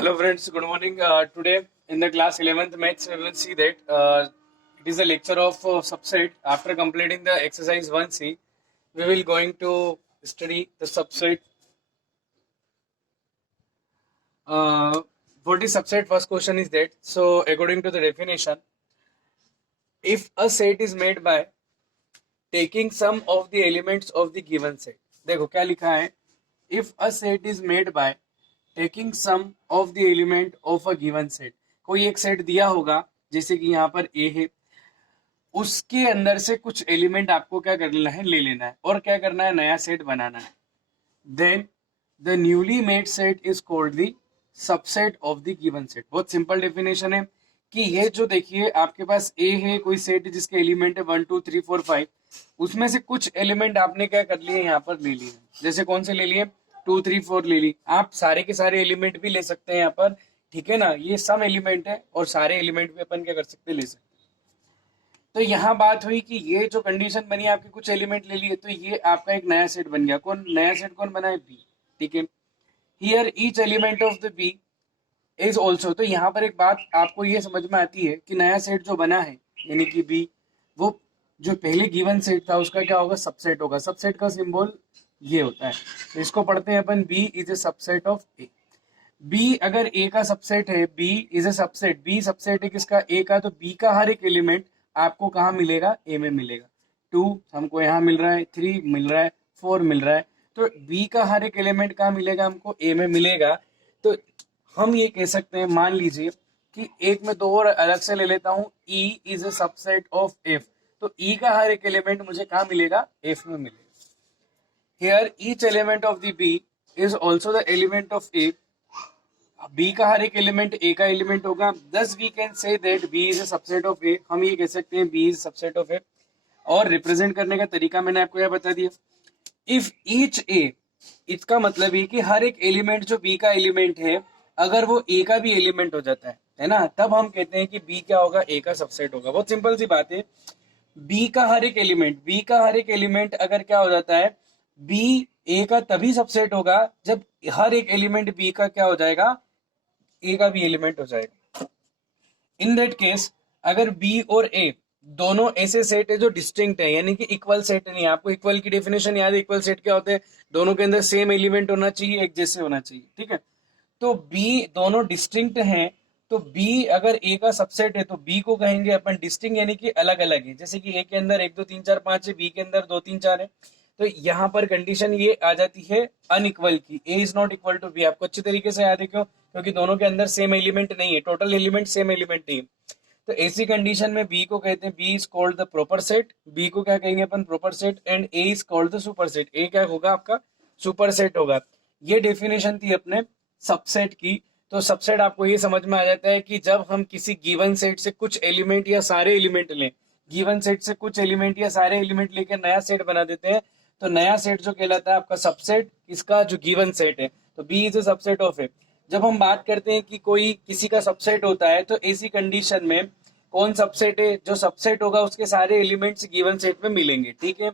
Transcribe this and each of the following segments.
Hello friends, good morning. Today in the class 11th maths we will see that it is a lecture of subset. After completing the exercise 1C, we will going to study the subset. What is subset? First question is that. So according to the definition, if a set is made by taking sum of the elements of the given set. देखो क्या लिखा है, if a set is made by taking sum of the element of a given set. कोई एक set दिया होगा जैसे कि यहाँ पर A है, उसके अंदर से कुछ एलिमेंट आपको क्या करना है, ले लेना है और क्या करना है, नया सेट बनाना है. Then the newly made set is called the subset of the given set. बहुत सिंपल डेफिनेशन है कि ये जो देखिए आपके पास ए है, कोई सेट जिसके एलिमेंट है 1 2 3 4 5, उसमें से कुछ एलिमेंट आपने क्या कर लिए, यहाँ पर ले लिए. जैसे कौन से ले लिए, 2 3 4 ले ली. आप सारे के सारे एलिमेंट भी ले सकते हैं यहाँ पर, ठीक है ना. ये सम एलिमेंट है और सारे एलिमेंट भी अपन क्या कर सकते हैं, ले सकते. तो यहाँ बात हुई कि ये जो कंडीशन बनी, आपके कुछ एलिमेंट ले लिए, तो ये आपका एक नया सेट बन गया. कौन नया सेट कौन बना है, बी. ठीक है. Here each element of the B is also. तो यहाँ पर एक बात आपको ये समझ में आती है कि नया सेट जो बना है यानी कि बी, वो जो पहले गिवन सेट था उसका क्या होगा, सबसेट होगा. सबसेट का सिंबल ये होता है. तो इसको पढ़ते हैं अपन, B is a subset of A. B अगर ए का सबसेट है, B is a subset, B subset है किसका, ए का. तो बी का हर एक एलिमेंट आपको कहाँ मिलेगा, ए में मिलेगा. 2 हमको यहाँ मिल रहा है, 3 मिल रहा है, 4 मिल रहा है. तो बी का हर एक एलिमेंट कहाँ मिलेगा, हमको ए में मिलेगा. तो हम ये कह सकते हैं, मान लीजिए कि एक में दो और अलग से ले लेता हूँ, E is a subset of F. तो ई का हर एक एलिमेंट मुझे कहाँ मिलेगा, एफ में मिलेगा. Here each element of the B is also the element of A. B का हर एक एलिमेंट ए का एलिमेंट होगा. Thus we can say that B is a subset of A. हम ये कह सकते हैं B is subset of A. और रिप्रेजेंट करने का तरीका मैंने आपको यह बता दिया. इफ ईच ए, इसका मतलब है कि हर एक एलिमेंट जो बी का एलिमेंट है, अगर वो ए का भी एलिमेंट हो जाता है ना, तब हम कहते हैं कि बी क्या होगा, ए का सबसेट होगा. बहुत सिंपल सी बात है. बी का हर एक एलिमेंट, बी का हर एक एलिमेंट अगर क्या हो जाता है, बी ए का तभी सबसेट होगा जब हर एक एलिमेंट बी का क्या हो जाएगा, ए का भी एलिमेंट हो जाएगा. इन दैट केस अगर बी और ए दोनों ऐसे सेट है जो डिस्टिंक्ट है, यानी कि इक्वल सेट नहीं है. आपको इक्वल की डेफिनेशन याद है, इक्वल सेट क्या होते हैं, दोनों के अंदर सेम एलिमेंट होना चाहिए, एक जैसे होना चाहिए. ठीक है. तो बी दोनों डिस्टिंक्ट हैं, तो बी अगर ए का सबसेट है तो बी को कहेंगे अपन डिस्टिंक्ट, यानी कि अलग अलग है. जैसे कि ए के अंदर 1 2 3 4 5 है, बी के अंदर 2 3 4 है. तो यहाँ पर कंडीशन ये आ जाती है अनइक्वल की, A is not equal to B. आपको अच्छे तरीके से याद है, क्यों, क्योंकि दोनों के अंदर सेम एलिमेंट नहीं है, टोटल एलिमेंट सेम एलिमेंट नहीं है. तो ऐसी कंडीशन में बी को कहते हैं, B is called the proper set. B को क्या कहेंगे अपन, proper set. And A is called the superset. A क्या होगा, आपका सुपर सेट होगा. ये डेफिनेशन थी अपने सबसेट की. तो सबसेट आपको ये समझ में आ जाता है कि जब हम किसी गिवन सेट से कुछ एलिमेंट या सारे एलिमेंट लें, गिवन सेट से कुछ एलिमेंट या सारे एलिमेंट लेकर नया सेट बना देते हैं, तो नया सेट जो कहलाता है आपका सबसेट, इसका जो गिवन सेट है. तो B is a subset of A. जब हम बात करते हैं कि कोई किसी का सबसेट होता है, तो ऐसी कंडीशन में कौन सबसेट है, जो सबसेट होगा उसके सारे एलिमेंट्स गिवन सेट में मिलेंगे. ठीक है.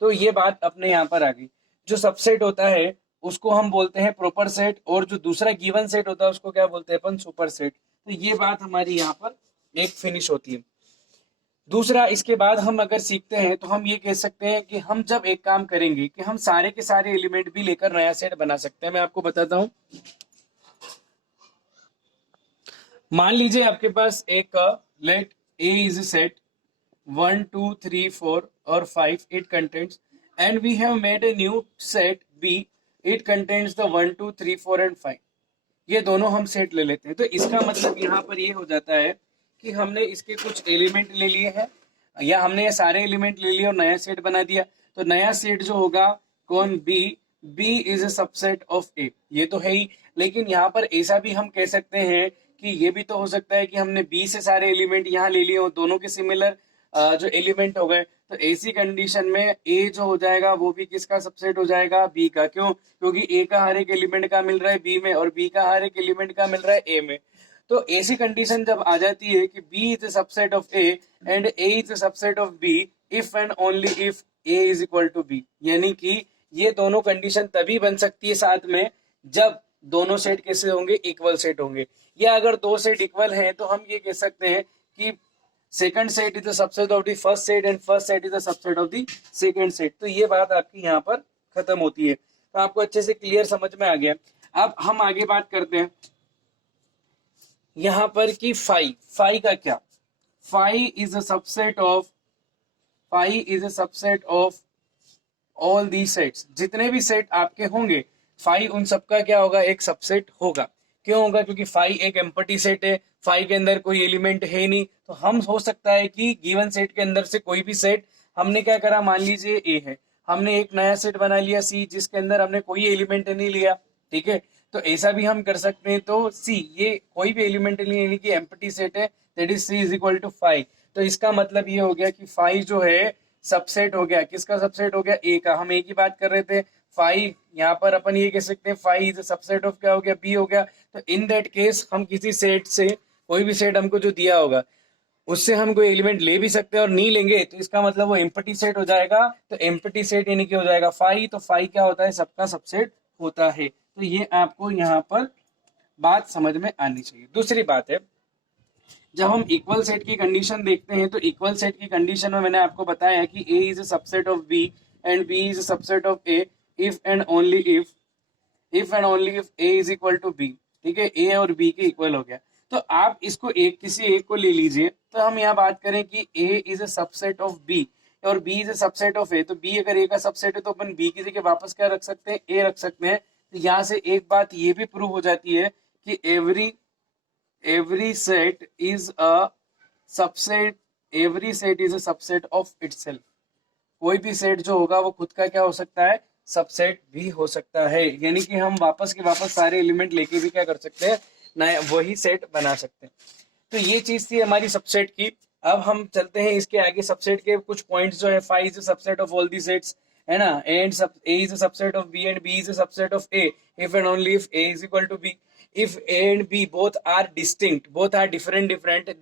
तो ये बात अपने यहाँ पर आ गई. जो सबसेट होता है उसको हम बोलते हैं प्रॉपर सेट, और जो दूसरा गिवन सेट होता है उसको क्या बोलते हैं अपन, सुपर सेट. तो ये बात हमारी यहाँ पर एक फिनिश होती है. दूसरा, इसके बाद हम अगर सीखते हैं तो हम ये कह सकते हैं कि हम जब एक काम करेंगे कि हम सारे के सारे एलिमेंट भी लेकर नया सेट बना सकते हैं. मैं आपको बताता हूं. मान लीजिए आपके पास एक लेट ए इज सेट 1 2 3 4 और 5, it contents, and we have made a new set B, it contents the 1 2 3 4 and 5. ये दोनों हम सेट ले लेते हैं. तो इसका मतलब यहाँ पर ये हो जाता है कि हमने इसके कुछ एलिमेंट ले लिए हैं, या हमने ये सारे एलिमेंट ले लिए और नया सेट बना दिया. तो नया सेट जो होगा कौन, B. B is a subset of A. ये तो है ही, लेकिन यहाँ पर ऐसा भी हम कह सकते हैं कि ये भी तो हो सकता है कि हमने बी से सारे एलिमेंट यहाँ ले लिए और दोनों के सिमिलर जो एलिमेंट हो गए. तो ऐसी कंडीशन में ए जो हो जाएगा वो भी किसका सबसेट हो जाएगा, बी का. क्यों, क्योंकि ए का हर एक एलिमेंट का मिल रहा है बी में, और बी का हर एक एलिमेंट का मिल रहा है ए में. तो ऐसी कंडीशन जब आ जाती है कि B is a subset of A and A is a subset of B, if and only if A is equal to B. यानी कि ये दोनों कंडीशन तभी बन सकती है साथ में जब दोनों सेट कैसे होंगे, इक्वल सेट होंगे। या अगर दो सेट इक्वल हैं तो हम ये कह सकते हैं कि second set is the subset of the first set and first set is the subset of the second set. तो ये बात आपकी यहाँ पर खत्म होती है। तो आपको अच्छे से क्लियर समझ में आ गया। अब हम आगे बात करते हैं यहाँ पर कि फाई का क्या। Phi is a subset of all the sets. जितने भी सेट आपके होंगे फाई उन सबका क्या होगा, एक सबसेट होगा। क्यों होगा, क्योंकि फाई एक एम्प्टी सेट है, फाई के अंदर कोई एलिमेंट है नहीं। तो हम हो सकता है कि गिवन सेट के अंदर से कोई भी सेट, हमने क्या करा, मान लीजिए ए है, हमने एक नया सेट बना लिया सी जिसके अंदर हमने कोई एलिमेंट नहीं लिया, ठीक है। तो ऐसा भी हम कर सकते हैं। तो सी ये कोई भी एलिमेंट नहीं, यानी कि एम्प्टी सेट है, that is C is equal to five. तो इसका मतलब ये हो गया कि फाइव जो है सबसेट हो गया। किसका सबसेट हो गया, ए का। हम ए की बात कर रहे थे। फाइव यहाँ पर अपन ये कह सकते हैं फाइव इज सबसेट ऑफ क्या हो गया, बी हो गया। तो इन दैट केस हम किसी सेट से, कोई भी सेट हमको जो दिया होगा उससे हम कोई एलिमेंट ले भी सकते हैं, और नहीं लेंगे तो इसका मतलब वो एम्प्टी सेट हो जाएगा। तो एम्प्टी सेट यानी कि हो जाएगा फाइव। तो फाइव क्या होता है, सबका सबसेट होता है। तो ये आपको यहाँ पर बात समझ में आनी चाहिए। दूसरी बात है, जब हम इक्वल सेट की कंडीशन देखते हैं तो इक्वल सेट की कंडीशन में मैंने आपको बताया कि A is a subset of B and B is a subset of A if and only if A is equal to B. ठीक है, ए और बी के इक्वल हो गया। तो आप इसको एक किसी एक को ले लीजिए। तो हम यहाँ बात करें कि A is a subset of B और B is a subset of A. तो बी अगर ए का सबसेट है तो अपन बी की जगह वापस क्या रख सकते हैं, ए रख सकते हैं। तो यहाँ से एक बात ये भी प्रूव हो जाती है कि every set is a subset of itself। कोई भी सेट जो होगा वो खुद का क्या हो सकता है, सबसेट भी हो सकता है। यानी कि हम वापस के वापस सारे एलिमेंट लेके भी क्या कर सकते हैं, नया वही सेट बना सकते हैं। तो ये चीज थी हमारी सबसेट की। अब हम चलते हैं इसके आगे। सबसेट के कुछ पॉइंट्स जो है, five is subset of all the sets, है ना, and A is subset of B and B is subset of A if and only if A is equal to B. if a and b both are distinct, both are different,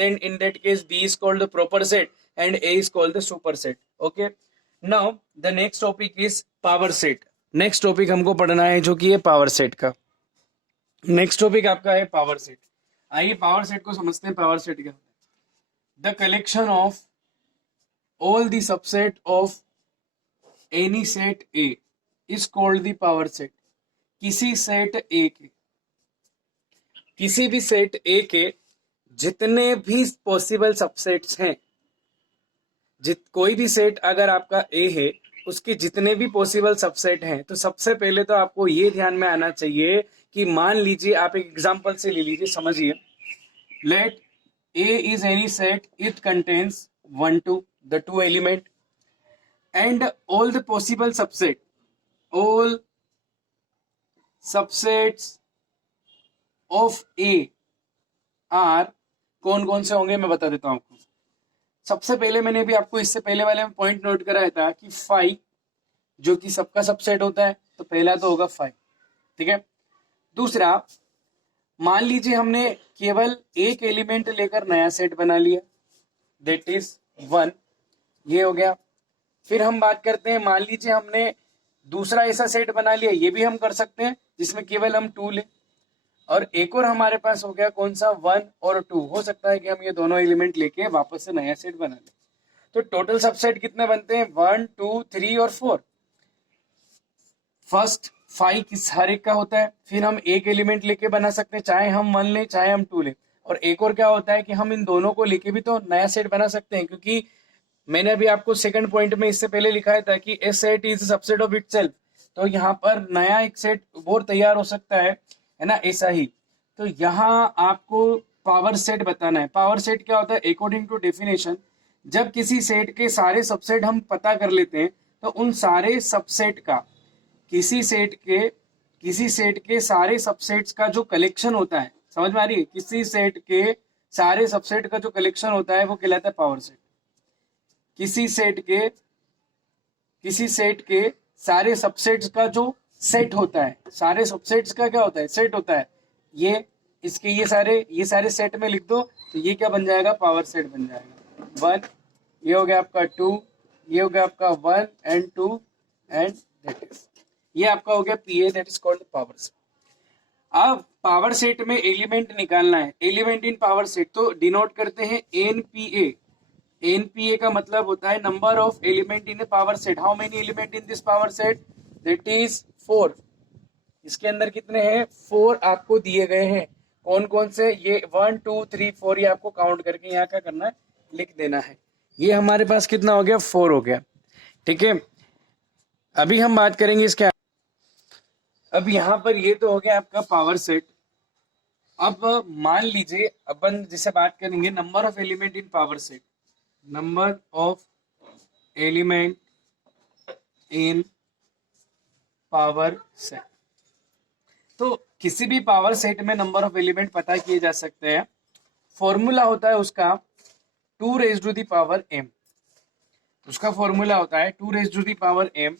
then in that case b is called the proper set and a is called the superset. Okay, now the next topic is power set। next topic हमको पढ़ना है जो कि है power set का। Next topic आपका है power set. आइए पावर सेट को समझते हैं। पावर सेट क्या होता है, the collection of all the subset of any set A is called the power set. किसी सेट ए के, किसी भी सेट ए के जितने भी पॉसिबल सबसेट्स हैं, कोई भी सेट अगर आपका ए है उसके जितने भी पॉसिबल सबसेट हैं, तो सबसे पहले तो आपको ये ध्यान में आना चाहिए कि मान लीजिए आप एक एग्जांपल से ले लीजिए, समझिए। Let A is any set, it contains 1 2 the two element and all the possible subset, all subsets of A are, कौन कौन से होंगे मैं बता देता हूं आपको। सबसे पहले मैंने भी आपको इससे पहले वाले में पॉइंट नोट कराया था कि फाइव जो कि सबका सबसेट होता है, तो पहला तो होगा फाइव, ठीक है। दूसरा, मान लीजिए हमने केवल एक एलिमेंट लेकर नया सेट बना लिया, दैट इज 1, ये हो गया। फिर हम बात करते हैं, मान लीजिए हमने दूसरा ऐसा सेट बना लिया, ये भी हम कर सकते हैं जिसमें केवल हम 2 लें। और एक और हमारे पास हो गया कौन सा, 1 और 2। हो सकता है कि हम ये दोनों एलिमेंट लेके वापस से नया सेट बना लें। तो टोटल सबसेट कितने बनते हैं, 1 2 3 और 4। फर्स्ट 5 किस हर एक का होता है। फिर हम एक एलिमेंट लेके बना सकते हैं, चाहे हम 1 लें चाहे हम 2 लें। और एक और क्या होता है कि हम इन दोनों को लेके भी तो नया सेट बना सकते हैं, क्योंकि मैंने अभी आपको सेकंड पॉइंट में इससे पहले लिखाया था कि A set is subset of itself. तो यहाँ पर नया एक सेट और तैयार हो सकता है ना, ऐसा ही। तो यहाँ आपको पावर सेट बताना है। पावर सेट क्या होता है, अकॉर्डिंग टू डेफिनेशन, जब किसी सेट के सारे सबसेट हम पता कर लेते हैं तो उन सारे सबसेट का, किसी सेट के सारे सबसेट्स का जो कलेक्शन होता है, समझ में आ रही है, किसी सेट के सारे सबसेट का जो कलेक्शन होता है वो कहलाता है पावर सेट। किसी सेट के सारे सबसेट्स का जो सेट होता है, सारे सबसेट्स का क्या होता है, सेट होता है। ये इसके ये सारे सेट में लिख दो, तो ये क्या बन जाएगा, पावर सेट बन जाएगा। 1, ये हो गया आपका 2, ये हो गया आपका 1 and 2 एंड दैट इज, ये आपका हो गया PA, that is called power set. अब पावर सेट में एलिमेंट निकालना है, एलिमेंट इन पावर सेट, तो डिनोट करते हैं एनपीए। एनपीए का मतलब होता है number of element in A power set. How many element in this power set? That is 4। इसके अंदर कितने हैं? 4 आपको दिए गए हैं। कौन कौन से? ये 1 2 3 4, ये आपको काउंट करके यहाँ क्या करना है? लिख देना है। ये हमारे पास कितना हो गया? 4 हो गया। ठीक है, अभी हम बात करेंगे इसके। अब यहाँ पर ये तो हो गया आपका पावर सेट। अब मान लीजिए अपन जिसे बात करेंगे number of element in power set. Number of element in power set, तो किसी भी पावर सेट में नंबर ऑफ एलिमेंट पता किए जा सकते हैं। फॉर्मूला होता है उसका 2 raise to the power m। उसका फॉर्मूला होता है 2 raise to the power m,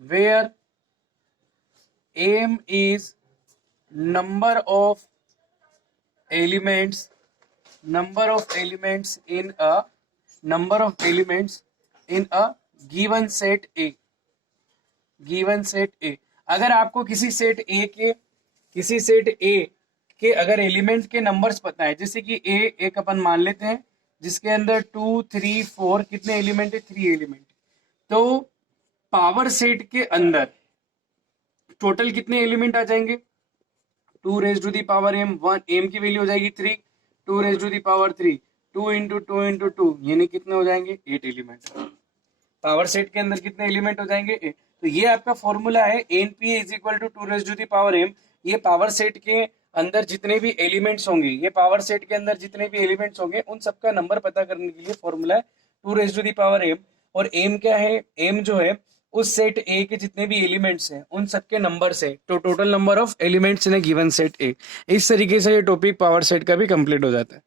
where m is number of elements, number of elements in a given set A, given set A। अगर आपको किसी सेट A के अगर एलिमेंट के numbers पता है, जैसे कि A एक अपन मान लेते हैं जिसके अंदर 2 3 4 कितने एलिमेंट है? 3 एलिमेंट। तो पावर सेट के अंदर टोटल कितने एलिमेंट आ जाएंगे? 2 raise to the power m, 1 m की वैल्यू हो जाएगी 3, 2 रेज टू दी पावर 3, 2 इंटू 2 इंटू 2, यानी कितने हो जाएंगे? 8 एलिमेंट। पावर सेट के अंदर कितने एलिमेंट हो जाएंगे? 8। तो ये आपका फॉर्मूला है NPA is equal to 2 raise to the power m। ये पावर सेट के अंदर जितने भी एलिमेंट्स होंगे, ये पावर सेट के अंदर जितने भी एलिमेंट्स होंगे उन सबका नंबर पता करने के लिए फॉर्मूला है 2 raise to the power m। और m क्या है? m जो है उस सेट ए के जितने भी एलिमेंट्स हैं उन सबके नंबर से, तो total number of elements in A given set ए। इस तरीके से ये टॉपिक पावर सेट का भी कंप्लीट हो जाता है।